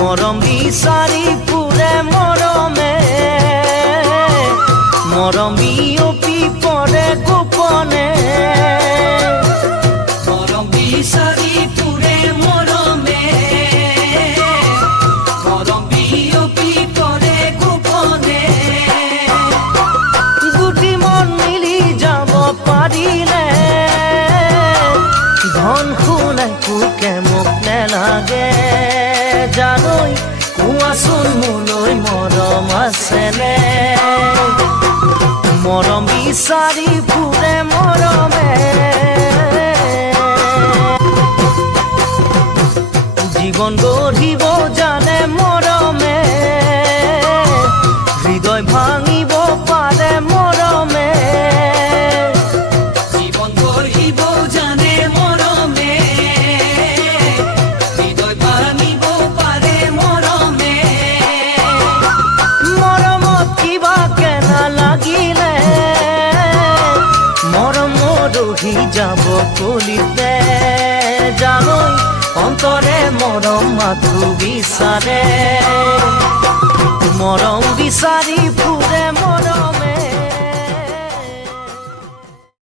মৰম বিচাৰি ফুৰে মৰমে মৰম বিয়পি পৰে গোপনে মৰম বিচাৰি ফুৰে মৰমে মৰম বিয়পি পৰে গোপনে দুটি মন মিলি যাব পাৰিলে ধন শুনাই পোকে মোক নেলাগে জানৈ কোৱাচোন মোলৈ মৰম আছেনে মৰম বিচাৰি ফুৰে মৰমে জীৱন গঢ়িব জানে মৰমে হৃদয় ভাঙিব পাৰে মৰমে জীৱন গঢ়িব জানে মৰমে হৃদয় ভাঙিব পাৰে মৰমে মৰমত কিবা কেনা লাগিলে মৰম ৰহি যাব কলিতে জানৈ অন্তৰে মৰম মাথো বিচাৰে মৰম বিচাৰি